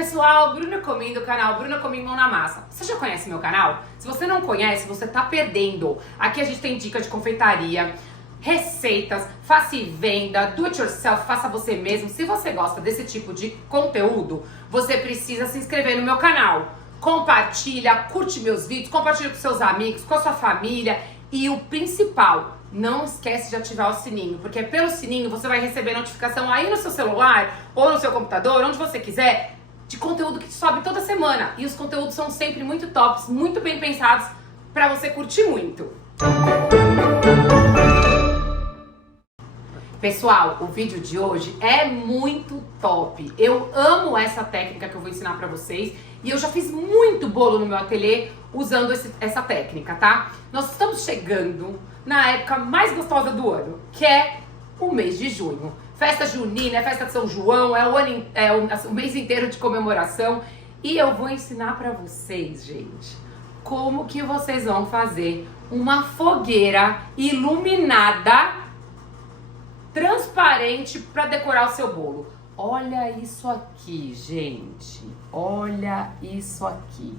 pessoal, Bruna Comim do canal Bruna Comim Mão na Massa. Você já conhece meu canal? Se você não conhece, você tá perdendo. Aqui a gente tem dica de confeitaria, receitas, faça e venda, do it yourself, faça você mesmo. Se você gosta desse tipo de conteúdo, você precisa se inscrever no meu canal. Compartilha, curte meus vídeos, compartilha com seus amigos, com a sua família. E o principal, não esquece de ativar o sininho, porque pelo sininho você vai receber notificação aí no seu celular ou no seu computador, onde você quiser, de conteúdo que sobe toda semana. E os conteúdos são sempre muito tops, muito bem pensados, pra você curtir muito. Pessoal, o vídeo de hoje é muito top. Eu amo essa técnica que eu vou ensinar pra vocês e eu já fiz muito bolo no meu ateliê usando essa técnica, tá? Nós estamos chegando na época mais gostosa do ano, que é o mês de junho. Festa junina, festa de São João, o mês inteiro de comemoração. E eu vou ensinar pra vocês, gente, como que vocês vão fazer uma fogueira iluminada transparente para decorar o seu bolo. Olha isso aqui, gente. Olha isso aqui.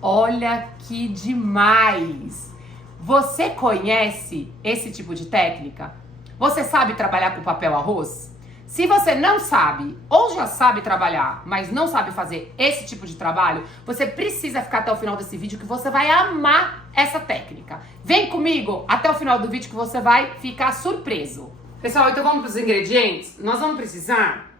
Olha que demais. Você conhece esse tipo de técnica? Você sabe trabalhar com papel arroz? Se você não sabe ou já sabe trabalhar, mas não sabe fazer esse tipo de trabalho, você precisa ficar até o final desse vídeo que você vai amar essa técnica. Vem comigo até o final do vídeo que você vai ficar surpreso. Pessoal, então vamos para os ingredientes? Nós vamos precisar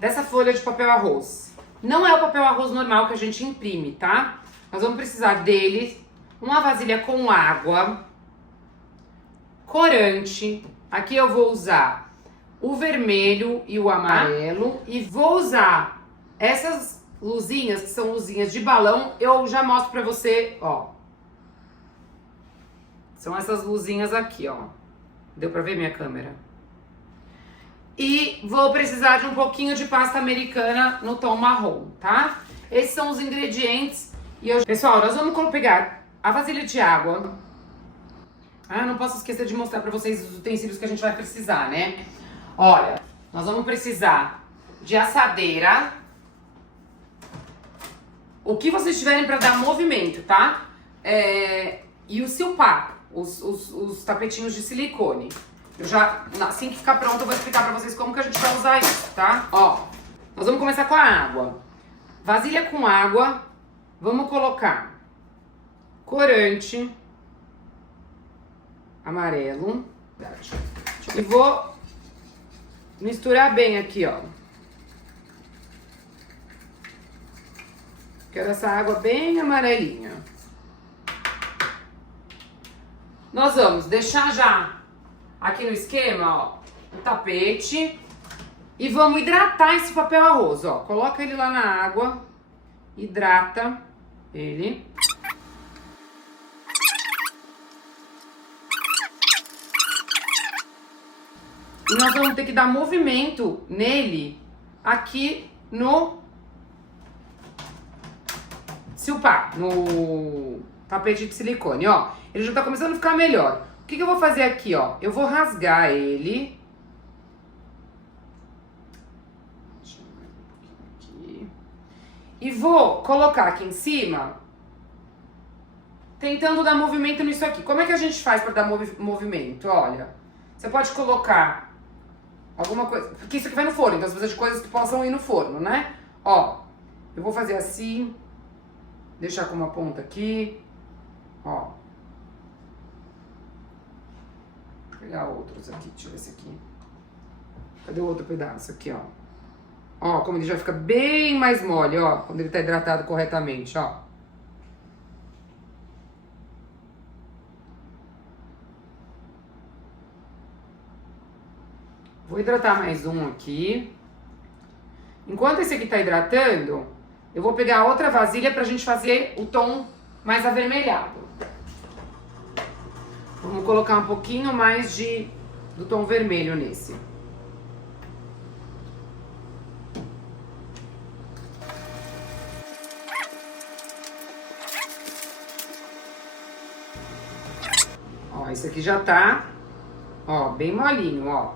dessa folha de papel arroz. Não é o papel arroz normal que a gente imprime, tá? Nós vamos precisar dele, uma vasilha com água, corante. Aqui eu vou usar o vermelho e o amarelo. E vou usar essas luzinhas, que são luzinhas de balão. Eu já mostro pra você, ó. São essas luzinhas aqui, ó. Deu pra ver minha câmera? E vou precisar de um pouquinho de pasta americana no tom marrom, tá? Esses são os ingredientes. Pessoal, nós vamos pegar a vasilha de água. Ah, não posso esquecer de mostrar pra vocês os utensílios que a gente vai precisar, né? Olha, nós vamos precisar de assadeira. O que vocês tiverem pra dar movimento, tá? E o silpá. Os tapetinhos de silicone. Assim que ficar pronto, eu vou explicar pra vocês como que a gente vai usar isso, tá? Ó, nós vamos começar com a água. Vasilha com água. Vamos colocar corante amarelo. E vou misturar bem aqui, ó. Quero essa água bem amarelinha. Nós vamos deixar já aqui no esquema, ó, o tapete e vamos hidratar esse papel arroz, ó. Coloca ele lá na água, hidrata ele. E nós vamos ter que dar movimento nele aqui no silpá, no tapete de silicone, ó. Ele já tá começando a ficar melhor. O que eu vou fazer aqui, ó? Eu vou rasgar ele. Deixa eu mais um pouquinho aqui. E vou colocar aqui em cima, tentando dar movimento nisso aqui. Como é que a gente faz pra dar movimento? Olha, você pode colocar alguma coisa, porque isso aqui vai no forno, então você precisa de coisas que possam ir no forno, né? Ó, eu vou fazer assim, deixar com uma ponta aqui, ó. Vou pegar outros aqui, deixa eu ver esse aqui. Cadê o outro pedaço? Aqui, ó. Ó, como ele já fica bem mais mole, ó, quando ele tá hidratado corretamente, ó. Vou hidratar mais um aqui. Enquanto esse aqui tá hidratando, eu vou pegar outra vasilha pra gente fazer o tom mais avermelhado. Vamos colocar um pouquinho mais do tom vermelho nesse. Ó, esse aqui já tá, ó, bem molinho, ó.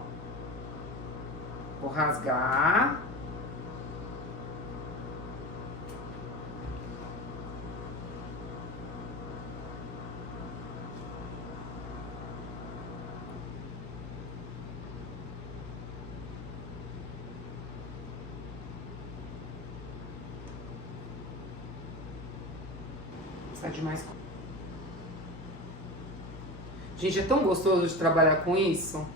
Vou rasgar. precisar de mais. Gente, é tão gostoso de trabalhar com isso.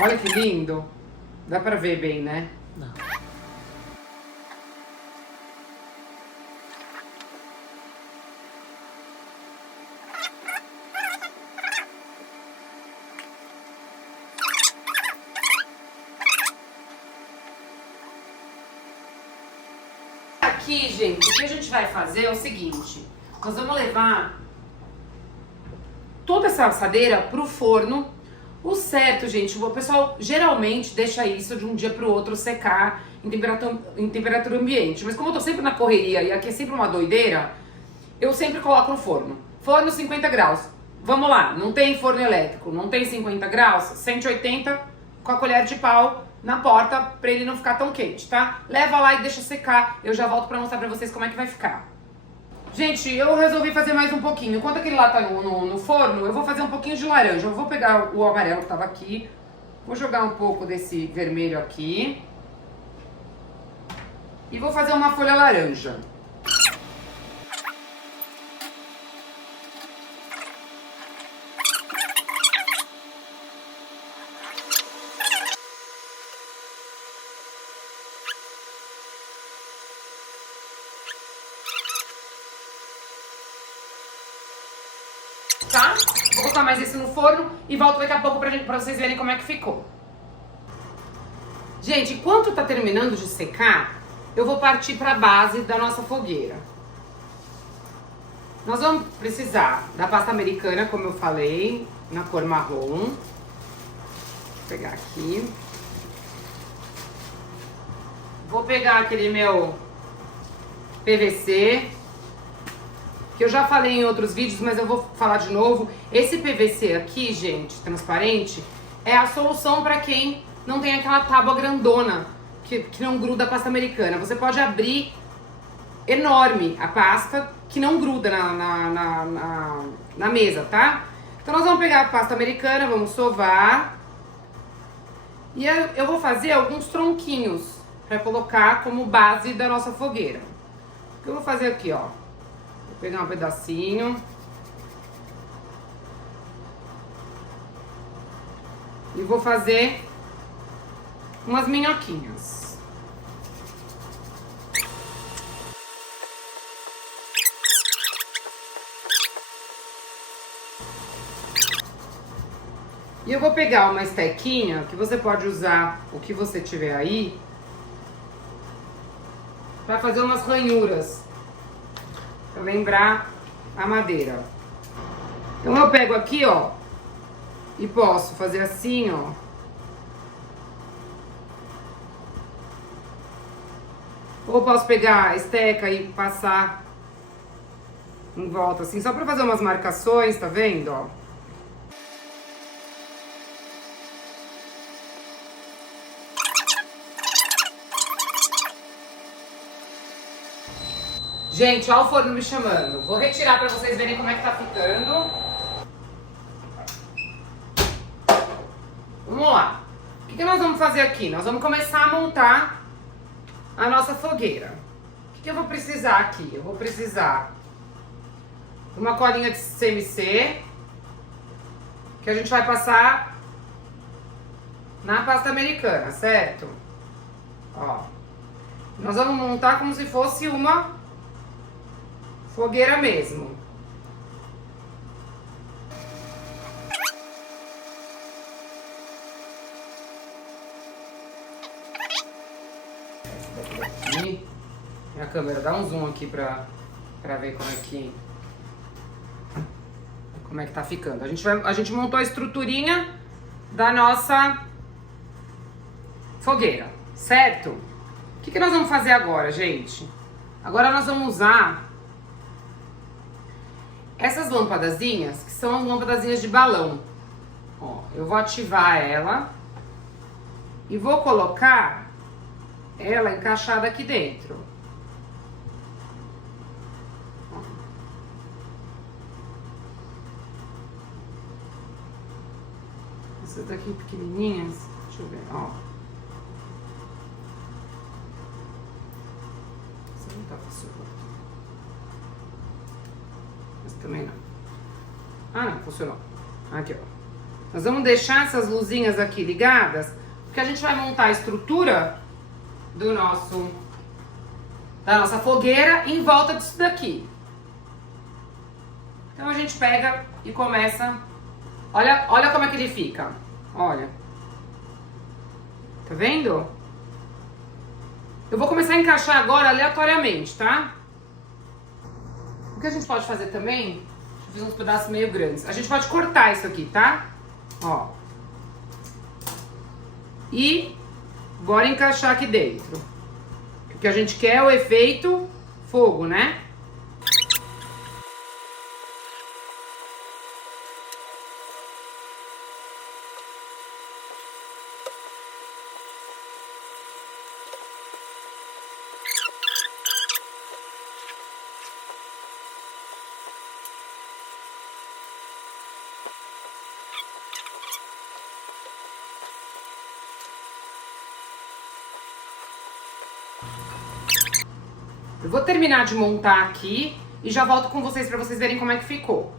Olha que lindo. Dá pra ver bem, né? Não. Aqui, gente, o que a gente vai fazer é o seguinte. Nós vamos levar toda essa assadeira pro forno. O certo, gente, o pessoal geralmente deixa isso de um dia pro outro secar em temperatura ambiente. Mas como eu tô sempre na correria e aqui é sempre uma doideira, eu sempre coloco no forno. Forno 50 graus. Vamos lá, não tem forno elétrico, não tem 50 graus, 180 com a colher de pau na porta pra ele não ficar tão quente, tá? Leva lá e deixa secar. Eu já volto pra mostrar pra vocês como é que vai ficar. Gente, eu resolvi fazer mais um pouquinho. Enquanto aquele lá tá no forno, eu vou fazer um pouquinho de laranja. Eu vou pegar o amarelo que tava aqui. Vou jogar um pouco desse vermelho aqui. E vou fazer uma folha laranja. Tá? Vou botar mais esse no forno e volto daqui a pouco pra vocês verem como é que ficou. Gente, enquanto tá terminando de secar, eu vou partir pra base da nossa fogueira. Nós vamos precisar da pasta americana, como eu falei, na cor marrom. Vou pegar aqui. Vou pegar aquele meu PVC, que eu já falei em outros vídeos, mas eu vou falar de novo. Esse PVC aqui, gente, transparente, é a solução para quem não tem aquela tábua grandona que não gruda a pasta americana. Você pode abrir enorme a pasta que não gruda na mesa, tá? Então nós vamos pegar a pasta americana, vamos sovar. E eu vou fazer alguns tronquinhos para colocar como base da nossa fogueira. O que eu vou fazer aqui, ó? Vou pegar um pedacinho. E vou fazer umas minhoquinhas. E eu vou pegar uma estequinha, que você pode usar o que você tiver aí, para fazer umas ranhuras, para lembrar a madeira. Então eu pego aqui, ó, e posso fazer assim, ó. Ou posso pegar a esteca e passar em volta, assim, só para fazer umas marcações, tá vendo, ó? Gente, ó o forno me chamando. Vou retirar pra vocês verem como é que tá ficando. Vamos lá. O que nós vamos fazer aqui? Nós vamos começar a montar a nossa fogueira. O que eu vou precisar aqui? Eu vou precisar de uma colinha de CMC, que a gente vai passar na pasta americana, certo? Ó. Nós vamos montar como se fosse uma fogueira mesmo. Aqui. Minha câmera, dá um zoom aqui pra ver como é que tá ficando. A gente montou a estruturinha da nossa fogueira, certo? O que nós vamos fazer agora, gente? Agora nós vamos usar essas lâmpadazinhas, que são as lâmpadazinhas de balão. Ó, eu vou ativar ela e vou colocar ela encaixada aqui dentro. Ó. Essas daqui pequenininhas, deixa eu ver, ó. Mas também não. Ah, não, funcionou. Aqui, ó. Nós vamos deixar essas luzinhas aqui ligadas, porque a gente vai montar a estrutura da nossa fogueira em volta disso daqui. Então a gente pega e começa. Olha como é que ele fica. Olha. Tá vendo? Eu vou começar a encaixar agora aleatoriamente, tá? O que a gente pode fazer também? Eu fiz uns pedaços meio grandes. A gente pode cortar isso aqui, tá? Ó. E bora encaixar aqui dentro. O que a gente quer é o efeito fogo, né? Eu vou terminar de montar aqui e já volto com vocês pra vocês verem como é que ficou.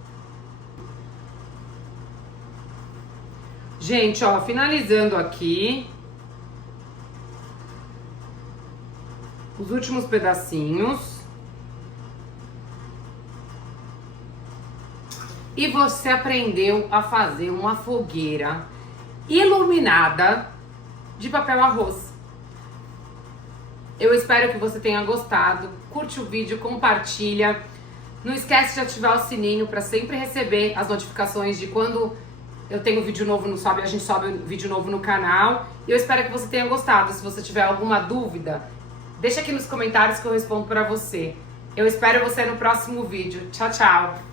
Gente, ó, finalizando aqui os últimos pedacinhos. E você aprendeu a fazer uma fogueira iluminada de papel arroz. Eu espero que você tenha gostado. Curte o vídeo, compartilha. Não esquece de ativar o sininho para sempre receber as notificações de quando eu tenho vídeo novo no Sobe, a gente sobe um vídeo novo no canal. E eu espero que você tenha gostado. Se você tiver alguma dúvida, deixa aqui nos comentários que eu respondo para você. Eu espero você no próximo vídeo. Tchau, tchau!